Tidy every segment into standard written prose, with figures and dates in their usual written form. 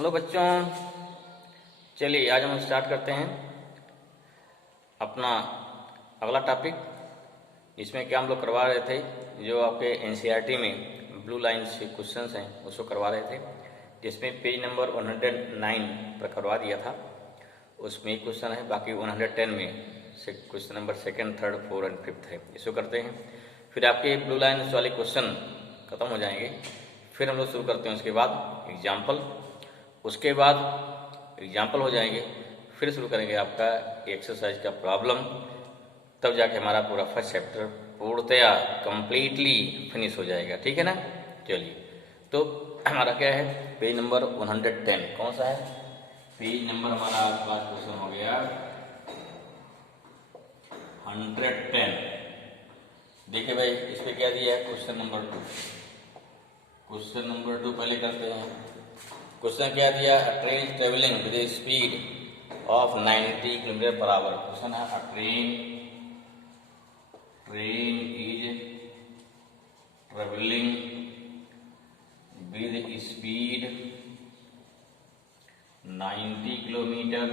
Hello बच्चों, चलिए आज हम स्टार्ट करते हैं अपना अगला टॉपिक। इसमें क्या हम लोग करवा रहे थे, जो आपके एनसीईआरटी में ब्लू लाइन से क्वेश्चंस हैं उसको करवा रहे थे, जिसमें पेज नंबर 109 पर करवा दिया था। उसमें एक क्वेश्चन है, बाकी 110 में से क्वेश्चन नंबर 2nd, 3rd, 4 और 5 है। इसको करते हैं, फिर आपके ब्लू लाइन वाले क्वेश्चन खत्म हो जाएंगे। फिर हम लोग शुरू करते हैं उसके बाद एग्जाम्पल, उसके बाद एग्जाम्पल हो जाएंगे, फिर शुरू करेंगे आपका एक्सरसाइज का प्रॉब्लम, तब जाके हमारा पूरा फर्स्ट चैप्टर पूर्णतया कंप्लीटली फिनिश हो जाएगा। ठीक है ना। चलिए, तो हमारा क्या है, पेज नंबर 110 कौन सा है, पेज नंबर हमारा क्लास क्वेश्चन हो गया 110। देखिए भाई, इस पे क्या दिया है, क्वेश्चन नंबर 2। क्वेश्चन नंबर 2 पहले करते हैं। क्वेश्चन क्या दिया, a train travelling with a speed of 90 kilometre per hour. Question है, a train is travelling with speed 90 kilometre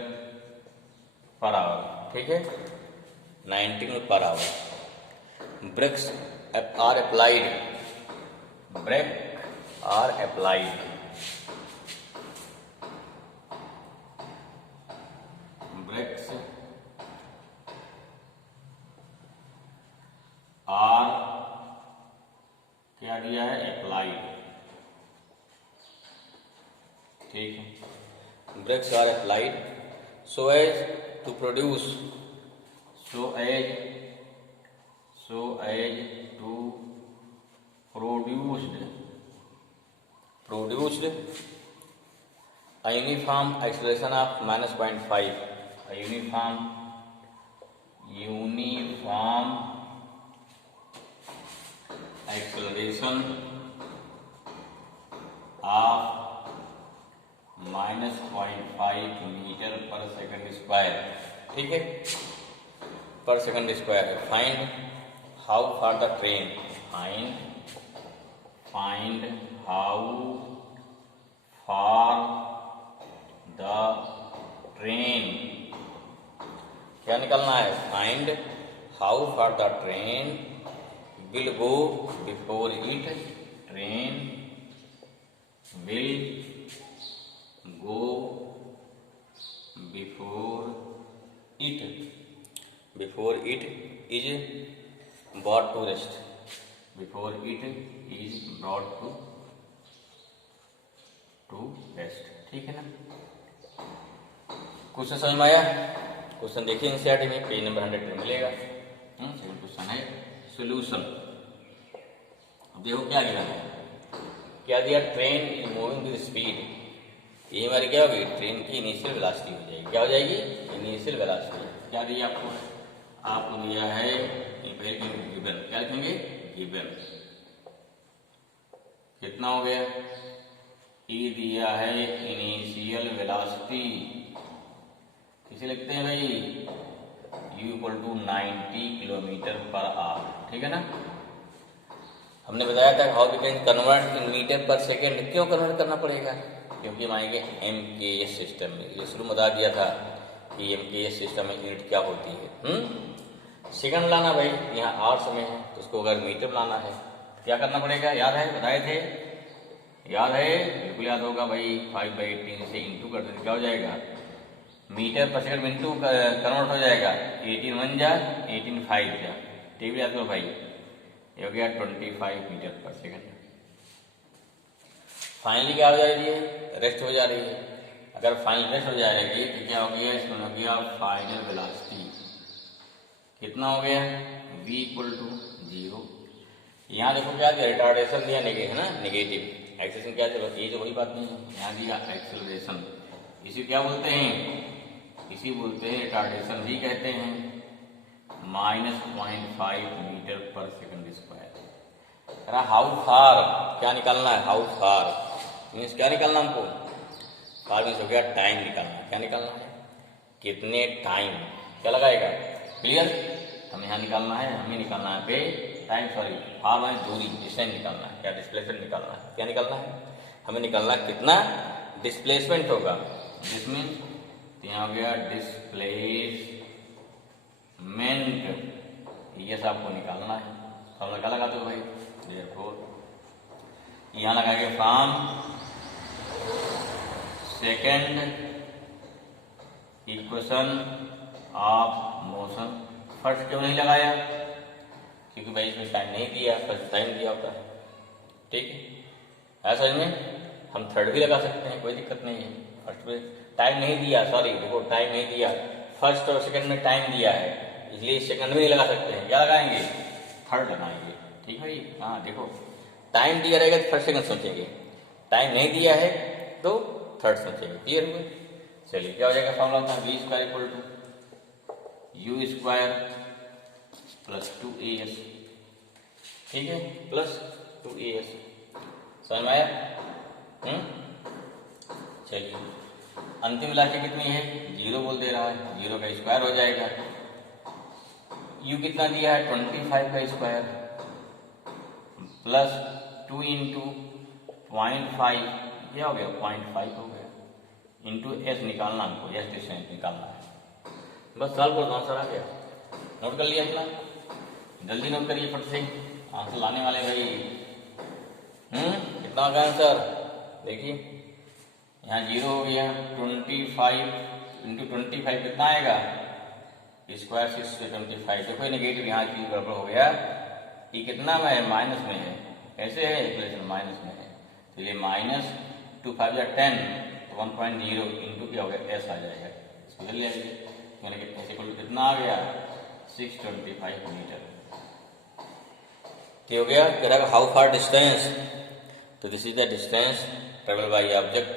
per hour. ठीक है, 90 kilometre per hour. Brakes are applied, brake are applied, brakes are क्या दिया है, applied. ठीक है, brakes are applied so as to produce, so as to produced a uniform acceleration of -0.5, a uniform acceleration of -0.5 metre per second square. ठीक है, पर second square. Find how far the train, find how far the train, क्या निकलना है, find how far the train will go before it, train will go before it is brought to rest, before it is brought to rest। ठीक है ना। Question समझ में आया? Question देखिए एनसीईआरटी में पेज नंबर 100 में मिलेगा। सेकंड क्वेश्चन है सॉल्यूशन। देखो क्या दिया है, क्या दिया, train is moving with speed. ये हमारी क्या होगी, ट्रेन की इनिशियल वेलोसिटी हो जाएगी। क्या हो जाएगी, इनिशियल वेलोसिटी। क्या दिया आपको दिया है गिवन, क्या लिखेंगे, गिवन। कितना हो गया, ई दिया है इनिशियल वेलोसिटी, किसे लिखते हैं भाई, u = 90 किलोमीटर पर आवर। ठीक है ना। हमने बताया था how we can convert in metre per second. क्यों कन्वर्ट करना पड़ेगा, क्योंकि हम आएंगे MKS सिस्टम में। ये शुरू में बता दिया था कि MKS सिस्टम में यूनिट क्या होती है। सेकंड लाना भाई, यहाँ आर समय है तो उसको अगर मीटर में लाना है क्या करना पड़ेगा, याद है, बताए थे, याद है, बिल्कुल याद होगा भाई। 5/18 से इंटू कर देते क्या हो जाएगा, मीटर पर सेकंड में इंटू कन्वर्ट हो जाएगा। 18 1 जा 18 5 जा। ठीक है, याद करो भाई, ये हो गया 25 मीटर पर सेकंड। फाइनली क्या हो जाएगी, रेस्ट हो जा रही है। अगर फाइनल रेस्ट हो जाएगी तो क्या हो गया, इसमें हो गया फाइनल वेलोसिटी। कितना हो गया, v = 0। यहाँ देखो क्या दिया, रिटार्डेशन दिया है ना, नेगेटिव। एक्सेलरेशन क्या चलो, ये तो वही बात नहीं है, यहाँ दिया एक्सेलरेशन। इसी क्या बोलते हैं, इसी बोलते हैं रिटार्डेशन भी कहते हैं। -0.5 metre per second square. How far क्या निकालना है, हाउ फार मीन्स क्या निकालना हमको, फार मीन्स हो गया टाइम निकालना। क्या निकालना है, कितने टाइम, क्या लगाएगा, क्लियर। हमें यहाँ निकालना है, हमें निकालना है पे टाइम, सॉरी फार माने दूरी, डिस्टेंस निकालना है, क्या डिस्प्लेसमेंट निकालना है, क्या निकालना है, हमें निकालना है कितना, डिस्प्लेसमेंट होगा, जिसमें यहाँ हो गया डिस्प्लेसमेंट, ये सब आपको निकालना है। फॉर्मूला क्या लगा दो भाई, देयरफॉर यहाँ लगाएंगे from second equation of motion. First क्यों नहीं लगाया, क्योंकि भाई इसमें टाइम नहीं दिया, फर्स्ट टाइम दिया होता है, ठीक है समझ में। हम थर्ड भी लगा सकते हैं, कोई दिक्कत नहीं है। फर्स्ट में टाइम नहीं दिया, सॉरी देखो टाइम नहीं दिया, फर्स्ट और सेकंड में टाइम दिया है, इसलिए सेकंड में नहीं लगा सकते हैं, क्या लगाएंगे, थर्ड लगाएंगे, ठीक है भाई। हाँ देखो टाइम दिया रहेगा तो फर्स्ट सेकंड सोचेंगे, टाइम नहीं दिया है तो थर्ड सोचेंगे, क्लियर हुए। चलिए क्या हो जाएगा, फॉर्मूला था v square equal to u square plus 2as, ठीक है, प्लस 2as, समझ में आया। चलिए अंतिम राशि कितनी है, 0 बोल दे रहा है, 0 का स्क्वायर हो जाएगा। u कितना दिया है, 25 का स्क्वायर प्लस 2 इंटू 0.5, क्या हो गया 0.5 हो गया, इंटू s निकालना हमको, s डिस्टेंस निकालना है, बस सॉल्व कर दो, आंसर आ गया। नोट कर लिया इतना, जल्दी नोट करिए फट से, आंसर लाने वाले भाई। कितना होगा आंसर, देखिए यहाँ 0 हो गया, 25 इंटू 25 कितना आएगा, स्क्वायर 6 से 25, देखो नेगेटिव यहाँ की गड़बड़ हो गया, ये कितना में है, माइनस में है, कैसे है इक्वेशन माइनस में है, तो ये माइनस 2 5 या 10, तो 1.0 इंटू क्या हो गया, एस आ जाएगा, इसको ले लेंगे, ऐसे कितना आ गया 625 मीटर, क्या हो गया, कह रहा है हाउ फार डिस्टेंस, तो this is the distance travel by object,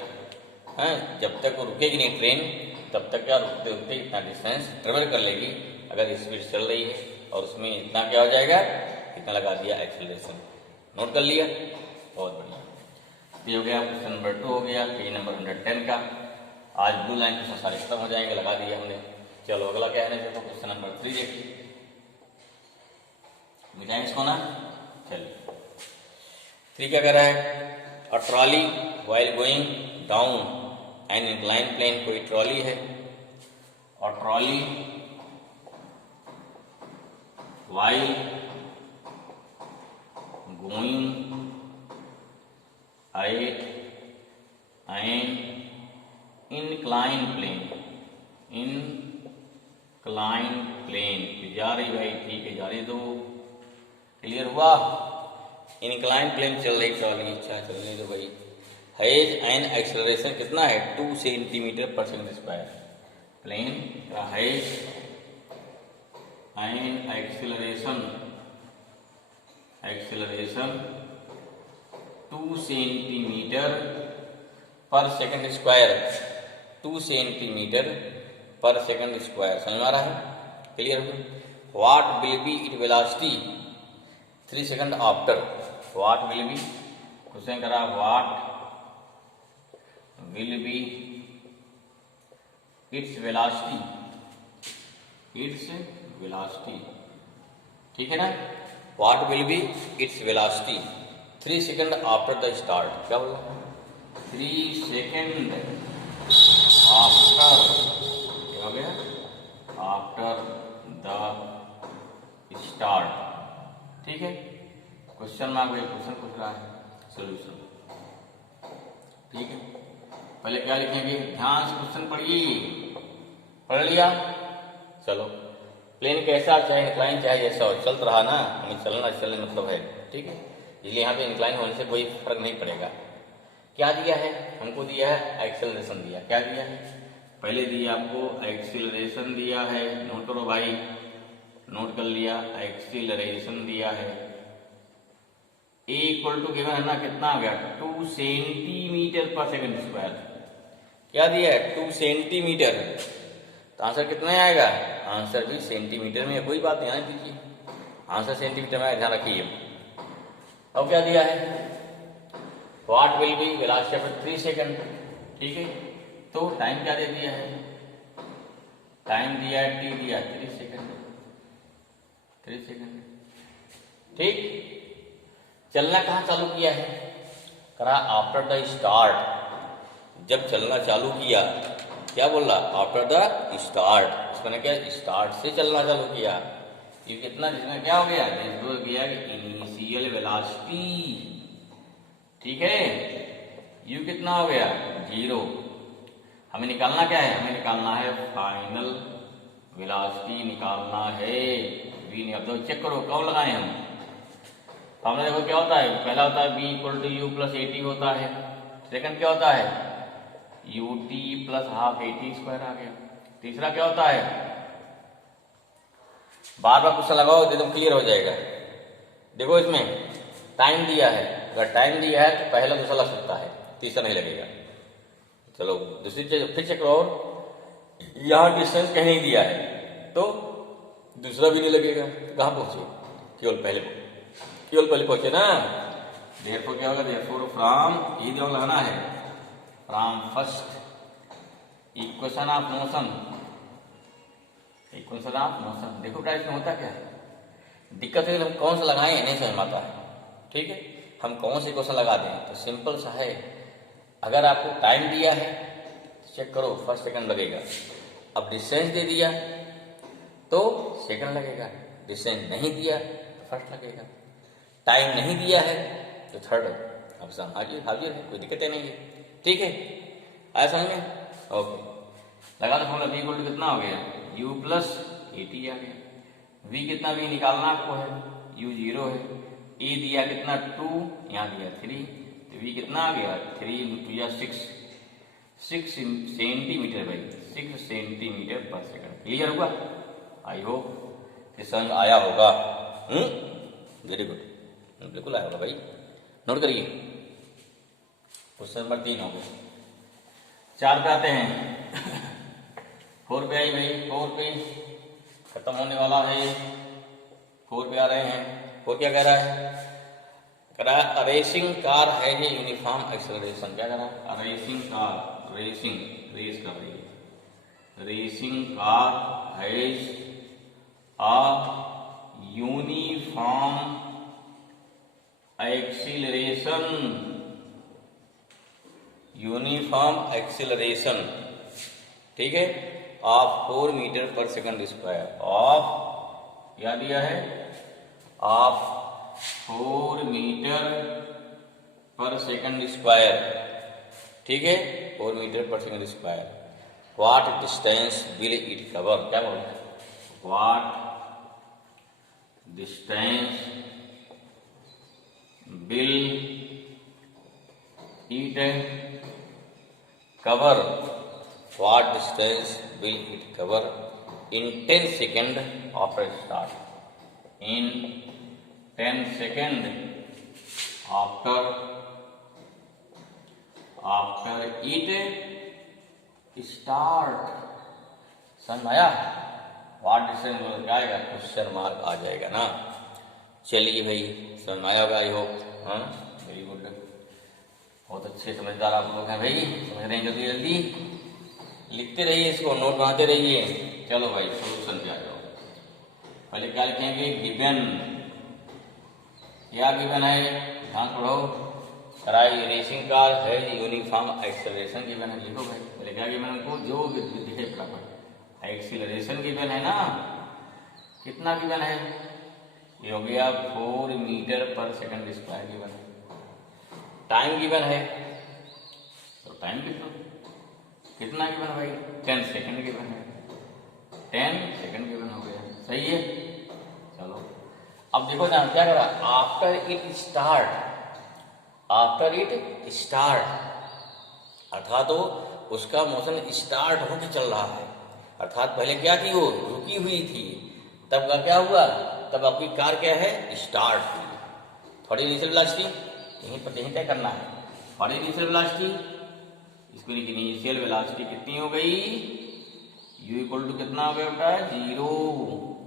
है जब तक वो रुकेगी नहीं ट्रेन तब तक क्या रुकते रुकते इतना डिस्टेंस ट्रेवल कर लेगी, अगर स्पीड चल रही है, और उसमें इतना क्या हो जाएगा, इतना लगा दिया एक्सेलरेशन, नोट कर लिया, बहुत बढ़िया। ये हो गया क्वेश्चन नंबर 2 हो गया, पेज नंबर 110 का। आज ब्लू लाइन क्वेश्चन सारे खत्म हो जाएंगे, लगा दिया हमने। चलो अगला क्या है, देखो क्वेश्चन नंबर 3 देखिए, मिटाएं इसको ना, चलिए 3 क्या कह रहा है, a trolley while going down an incline plane, कोई ट्रॉली है और trolley while going at an incline plane जा रही भाई, ठीक है जाने दो, क्लियर हुआ। इंक्लाइन प्लेन चल रही ट्रॉली, अच्छा चलने दो भाई। हैज एन एक्सेलरेशन कितना है, 2 centimetre per second square, plane का has an acceleration 2 centimetre per second square, 2 centimetre per second square, समझ में आ रहा है, clear. What will be it velocity 3 second after, what will be, question करा what will be its velocity, ठीक है ना, what will be its velocity 3 second after the start, क्या बोला 3 सेकंड आफ्टर, क्या हो गया, आफ्टर द स्टार्ट, ठीक है। क्वेश्चन मार्क भाई क्वेश्चन पूछ रहा है, सोल्यूशन, ठीक है। पहले क्या लिखेंगे, ध्यान से क्वेश्चन पढ़िए, पढ़ लिया, चलो। प्लेन कैसा चाहे इंक्लाइन चाहे जैसा हो, चल रहा ना, हमें चलने मतलब है, ठीक है, इसलिए यहाँ पे इंक्लाइन होने से कोई फर्क नहीं पड़ेगा। क्या दिया है हमको, दिया है एक्सेलरेशन दिया, क्या दिया है, पहले दिया आपको एक्सेलरेशन दिया है, नोट करो भाई, नोट कर लिया, एक्सेलरेशन दिया है, ए इक्वल टू गिवन है ना, कितना आ गया 2 सेंटीमीटर पर सेकंड स्क्वायर, क्या दिया है 2 सेंटीमीटर, तो आंसर कितना आएगा, आंसर भी सेंटीमीटर में, कोई बात नहीं आने दीजिए, आंसर सेंटीमीटर में, ध्यान रखिए। अब क्या दिया है, what will B velocity after 3 second, ठीक है, तो टाइम क्या दे दिया है, टाइम दिया है टी दिया 3 सेकंड, ठीक। चलना कहाँ चालू किया है, करा आफ्टर द स्टार्ट, जब चलना चालू किया, क्या बोल रहा, आफ्टर द स्टार्ट, इसमें क्या स्टार्ट से चलना चालू किया। ये कितना, जिसमें क्या हो गया, जिसको किया इनिशियल वेलोसिटी, ठीक है, यू कितना हो गया 0। हमें निकालना क्या है, हमें निकालना है फाइनल वेलोसिटी निकालना है। वी नहीं, अब तो चेक करो कब लगाए हम। हमने देखो क्या होता है, पहला होता है v equal to u plus a t होता है, सेकंड क्या होता है u t plus half a t square आ गया, तीसरा क्या होता है, बार बार क्वेश्चन लगाओ एकदम क्लियर हो जाएगा। देखो इसमें टाइम दिया है, अगर टाइम दिया है तो पहला दूसरा लग सकता है, तीसरा नहीं लगेगा। चलो दूसरी चीज फिर चेक करो, यहाँ डिस्टेंस कहीं नहीं दिया है तो दूसरा भी नहीं लगेगा। तो कहाँ पहुंचे, केवल पहले पहुंचे ना। देखो क्या होगा, देखो फ्रॉम ये जो लगाना है, from first equation of motion, equation of motion. देखो बेटा इसमें होता क्या है, दिक्कत है हम कौन सा लगाएं नहीं समझ आता है, ठीक है, हम कौन से क्वेश्चन लगा दें। तो सिंपल सा है, अगर आपको टाइम दिया है चेक करो फर्स्ट सेकंड लगेगा, अब डिस्टेंस दे दिया तो सेकंड लगेगा, डिस्टेंस नहीं दिया तो फर्स्ट लगेगा, टाइम नहीं दिया है तो थर्ड ऑप्शन हाजिर है, कोई दिक्कत नहीं है, ठीक है, आया समझ में, ओके। लगा दो फॉर्मूला, बी इक्वल टू कितना हो गया u प्लस ए टी आ गया, v कितना v निकालना आपको है, u 0 है, a दिया कितना 2, यहाँ दिया 3, तो v कितना आ गया 3 × 2 या 6 सेंटीमीटर भाई, 6 सेंटीमीटर पर सेकंड। क्लियर हुआ, आई होप ये समझ आया होगा। वेरी गुड, बिल्कुल आया होगा भाई, नोट करिए। क्वेश्चन नंबर 3 हो गया। 4 पे आते हैं। 4 पे आई भाई, 4 पे खत्म होने वाला है, 4 पे आ रहे हैं। 4 क्या कह रहा है, कह रहा है रेसिंग कार है ये यूनिफॉर्म एक्सेलरेशन। क्या कह रहा है, रेसिंग कार, रेसिंग रेस कर रही है, racing car has a uniform acceleration, uniform acceleration, ठीक है, of 4 metre per second square, of क्या दिया है, of 4 metre per second square, ठीक है, 4 metre per second square. What distance will it cover, क्या बोल रहे हैं, what distance will it cover, what distance will it cover in 10 second after start, in 10 second after it start. समझ आया, what distance क्या आएगा, क्वेश्चन मार्क आ जाएगा ना। चलिए भाई समझ आया होगा, आई होप, हाँ वेरी गुड, बहुत अच्छे समझदार आप लोग हैं भाई, समझ रहे हैं, जल्दी जल्दी लिखते रहिए, इसको नोट बनाते रहिए। चलो भाई सोल्यूशन पे आ जाओ। पहले क्या लिखेंगे, गिवन, क्या गिवन है, ध्यान पढ़ो, कराई रेसिंग कार है यूनिफॉर्म एक्सेलरेशन गिवन है, लिखो भाई। पहले क्या गिवन हमको, जो दिखे फटाफट, एक्सीलरेशन गिवन है ना, कितना गिवन है, ये हो गया 4 metre per second square given है। टाइम गिवन है तो टाइम कितना गिवन भाई, 10 सेकंड गिवन है, 10 सेकंड गिवन हो गया, सही है। चलो अब देखो ना क्या कर रहा, after it start, after it start, अर्थात तो उसका मोशन स्टार्ट होकर चल रहा है, अर्थात पहले क्या थी, वो रुकी हुई थी, तब का क्या हुआ, तब आपकी कार क्या है, स्टार्ट हुई। थोड़ी इनिशियल वेलोसिटी यहीं पर यहीं तय करना है, थोड़ी इनिशियल वेलोसिटी, इसको लिखी इनिशियल वेलोसिटी कितनी हो गई, u इक्वल टू कितना हो गया बेटा 0,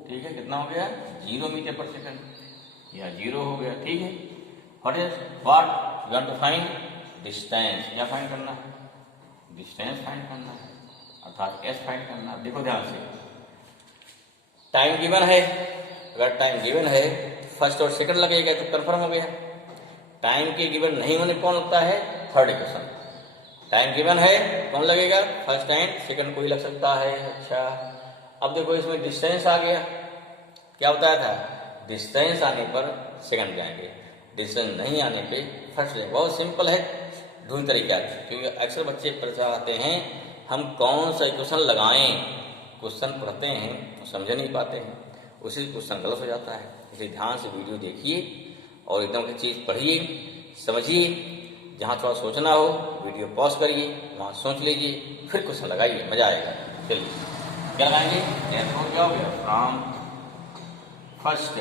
ठीक है, कितना हो गया 0 मीटर पर सेकंड, या 0 हो गया, ठीक है। What is what you want to find, distance, क्या फाइंड करना है, डिस्टेंस फाइंड करना है, अर्थात s फाइंड करना है। देखो ध्यान से, टाइम गिवन है, अगर टाइम गिवन है फर्स्ट और सेकंड लगेगा तो कंफर्म हो गया। टाइम के गिवन नहीं होने कौन लगता है, थर्ड इक्वेशन, टाइम गिवन है, कौन लगेगा? फर्स्ट एंड सेकंड को ही लग सकता है। अच्छा, अब देखो इसमें डिस्टेंस आ गया। क्या बताया था? डिस्टेंस आने पर सेकंड जाएंगे, डिस्टेंस नहीं आने पे फर्स्ट जाएंगे। बहुत सिंपल है, ढूंढ तरीका है। क्योंकि अक्सर बच्चे परेशान आते हैं हम कौन सा इक्वेशन लगाएं, क्वेश्चन पढ़ते हैं तो समझ नहीं पाते हैं, उसी क्वेश्चन गलत हो जाता है। इसलिए ध्यान से वीडियो देखिए और एकदम की चीज़ पढ़िए, समझिए। जहाँ थोड़ा सोचना हो वीडियो पॉज करिए, वहाँ सोच लीजिए, फिर क्वेश्चन लगाइए, मजा आएगा। चलिए क्या लगाएंगे? क्या हो गया? फ्रॉम फर्स्ट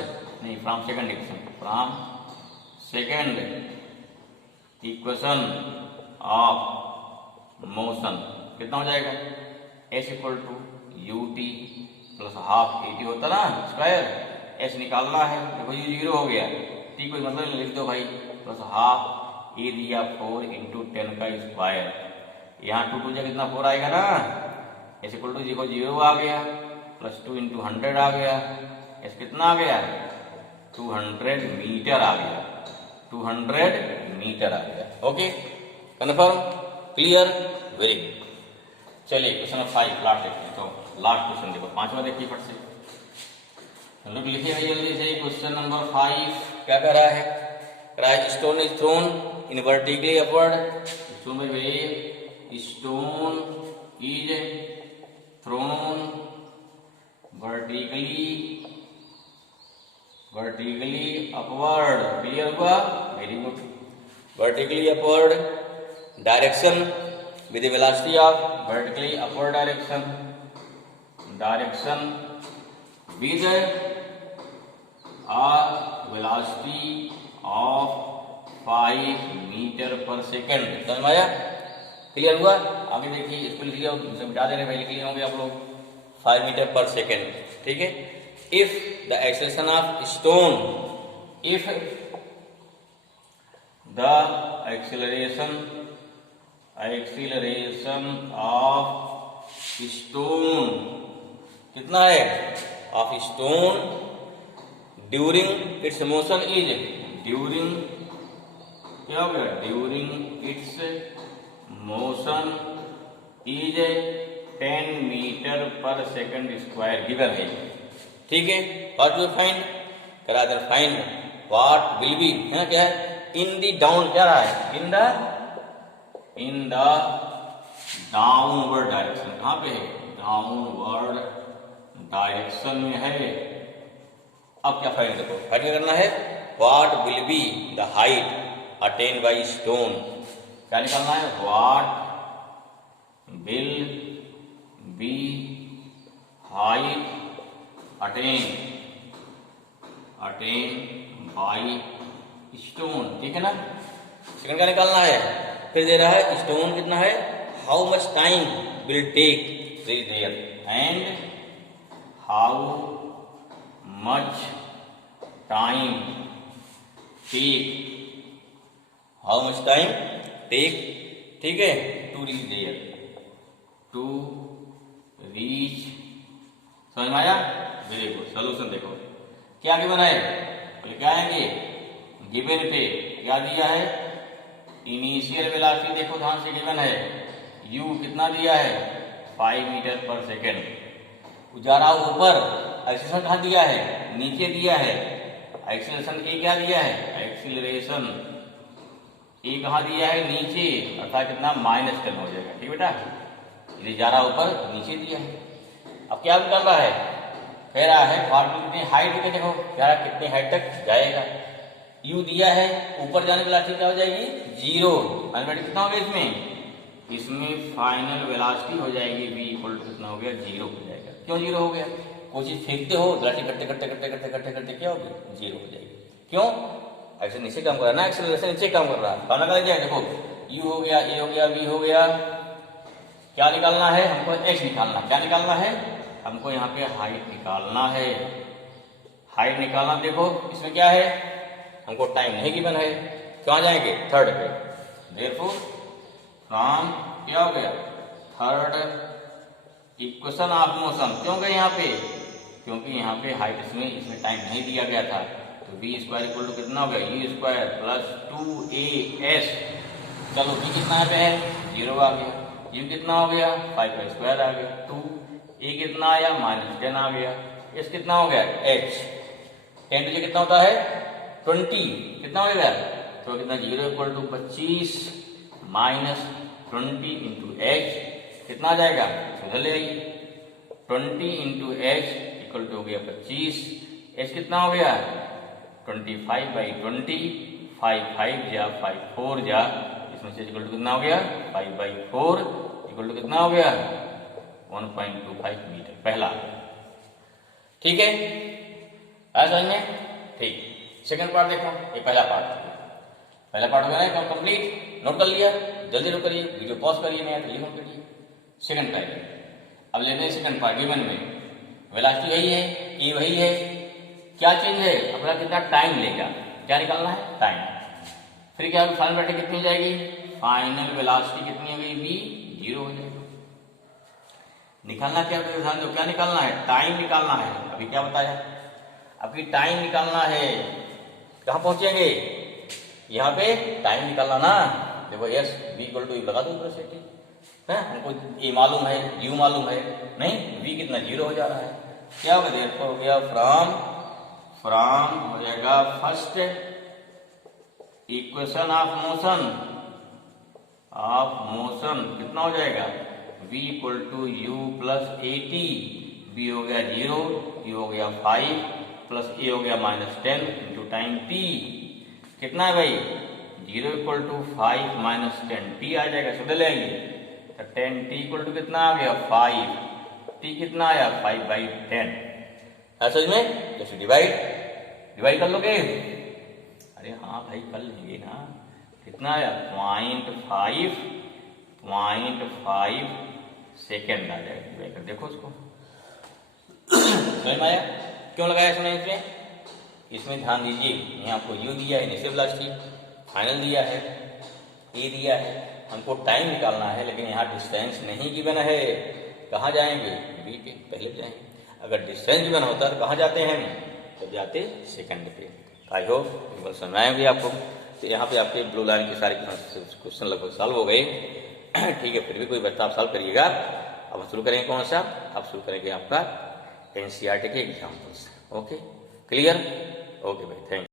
नहीं, from second equation, from second equation of motion कितना हो जाएगा? S equal to u t plus half a t होता ना स्क्वायर। एस निकालना है, देखो ये 0 हो गया, टी कोई मतलब लिख दो भाई, प्लस हाफ ए दिया 4 इंटू 10 का स्क्वायर। यहाँ 2 2 कितना 4 आएगा ना। एस इक्वल टू देखो 0 आ गया, प्लस 2 इंटू 100 आ गया। एस कितना आ गया? 200 मीटर आ गया, 200 मीटर आ गया। Okay, confirm, clear, very good. चलिए क्वेश्चन नंबर 5 लास्ट देखते हैं। तो लास्ट क्वेश्चन देखो, 5वां देखिए फट से, हम लोग लिखिए जल्दी से। क्वेश्चन नंबर 5 क्या कह रहा है? Stone is thrown in vertically upward. Stone is thrown vertically upward. Clear हुआ? Very good. Vertically upward direction with velocity of vertically upward direction with a velocity of 5 metre per second. समझ में आया? Clear हुआ? आगे देखिए, इसको लिख लिया, मिटा दे रहे भाई, लिख लिए होंगे आप लोग 5 मीटर पर सेकेंड। ठीक है। If the acceleration of stone, if the acceleration of stone कितना है? Of stone during its motion is, during क्या हो गया? During its motion is 10 metre per second square given है। ठीक है। What will find? करा दे फाइंड व्हाट विल बी है, क्या है? इन द डाउन, क्या रहा है? In the downward direction. कहां पे है? डाउनवर्ड डायरेक्शन में है। अब क्या फाइंड देखो, फाइंड करना है what will be the height attain by stone. क्या निकालना है? What will B height attain by stone. ठीक है ना। सेकंड क्या निकालना है? फिर दे रहा है स्टोन कितना है, how much time will take reach there, and how much time take, how much time take, ठीक है, to reach there, to reach। समझ में आया? Very good. सोल्यूशन देखो क्या गिवन है, बोले क्या आएंगे? गिवन पे क्या दिया है? इनिशियल वेलोसिटी देखो ध्यान से गिवन है, u कितना दिया है? 5 मीटर पर सेकेंड। जा रहा ऊपर, एक्सीलरेशन कहाँ दिया है? नीचे दिया है। एक्सीलरेशन ए क्या दिया है? एक्सीलरेशन ए कहाँ दिया है? नीचे, अर्थात कितना? -10 हो जाएगा। ठीक बेटा, ये जा रहा ऊपर, नीचे दिया है। अब क्या निकल रहा है? कह रहा है फार्मूला कितनी हाइट के, देखो कह रहा है कितनी हाइट तक जाएगा। यू दिया है, ऊपर जाने की वेलोसिटी क्या हो जाएगी? 0। फाइनल कितना हो गया इसमें फाइनल वेलोसिटी हो जाएगी v इक्वल टू कितना हो गया? 0 हो जाएगा। क्यों 0 हो गया? कोई चीज फेंकते हो, वेलोसिटी करते क्या होगी? 0 हो जाएगी। क्यों? एक्सेल नीचे काम कर रहा है ना, एक्सेलरेशन नीचे काम कर रहा है। फार्मूला क्या जाए देखो, u हो गया, a हो गया, v हो गया। क्या निकालना है हमको? x निकालना। क्या निकालना है हमको? यहाँ पे हाइट निकालना है। हाइट निकालना, देखो इसमें क्या है? हमको टाइम नहीं गिवन है। कहाँ जाएंगे? थर्ड पे। देयरफॉर फ्रॉम क्या हो गया? Third equation of motion. क्यों गए यहाँ पे? क्योंकि यहाँ पे हाइट इसमें टाइम नहीं दिया गया था। तो v स्क्वायर इक्वल टू कितना हो गया? u square plus 2as। चलो v कितना पे है? 0 आ गया, u कितना हो गया 5 आ गया 2, e कितना आया -10 आ गया, s कितना हो गया h, 10 टू कितना होता है 20, कितना हो गया तो कितना 0 equal to 25 minus 20 into h कितना आ जाएगा, उधर ले आइए 20 इंटू h इक्वल टू हो गया 25, h कितना हो गया 25/20, 5 जा 5 4 जा, इसमें से इक्वल टू कितना हो गया 5/4 इक्वल टू कितना हो गया 1.25 मीटर, पहला। ठीक है, आया समझ में? ठीक। सेकंड पार्ट देखो, ये पहला पार्ट हो गया ना कंप्लीट, नोट कर लिया, जल्दी नोट करिए, वीडियो पॉज करिए, मैं टेलीफोन करिए। सेकंड पार्ट अब लेते हैं सेकंड पार्ट गिवन में, वेलोसिटी वही है, e वही है, क्या चेंज है अपना कितना टाइम लेगा, क्या निकालना है टाइम। फिर क्या फाइनल वेलोसिटी कितनी हो जाएगी, फाइनल वेलोसिटी कितनी हो गई v 0 हो जाएगा। निकालना क्या ध्यान दो, क्या निकालना है टाइम निकालना है। अभी क्या बताया, अभी टाइम निकालना है, कहाँ पहुंचेंगे यहाँ पे टाइम निकालना ना। देखो यस v इक्वल टू लगा दो वेलोसिटी है, हमको ए मालूम है u मालूम है, नहीं v कितना 0 हो जा रहा है, क्या होगा देखो हो गया फ्रॉम हो जाएगा फर्स्ट इक्वेशन ऑफ मोशन कितना हो जाएगा v equal to u plus AT, v हो गया 0, u हो गया 5 प्लस a हो गया -10 इंटू टाइम t कितना है भाई 0 इक्वल टू 5 -10 t आ जाएगा, सुधर ले आएंगे तो 10t इक्वल टू कितना आ गया 5, t कितना आया 5/10। समझ में? जैसे डिवाइड कर लोगे, अरे हाँ भाई कर लेंगे ना, कितना आया 0.5 सेकेंड आ जाएगा। देखो उसको समझ में आया, क्यों लगाया इसमें इसमें ध्यान दीजिए, यहाँ आपको u दिया है इनिशियल वेलोसिटी, फाइनल दिया है a दिया है, हमको टाइम निकालना है, लेकिन यहाँ डिस्टेंस नहीं गिवन है, कहाँ जाएंगे v पे पहले जाएंगे। अगर डिस्टेंस गिवन होता तो कहाँ जाते हैं, तब जाते सेकंड पे। आई होप बात समझ आएंगे आपको। तो यहाँ पे आपके ब्लू लाइन के सारे क्वेश्चन लगभग सॉल्व हो गए। ठीक है, फिर भी कोई बच्चा आप सॉल्व करिएगा। अब हम शुरू करेंगे कौन सा, अब शुरू करेंगे आपका NCERT के एग्जाम्पल्स। ओके क्लियर, ओके भाई, थैंक यू।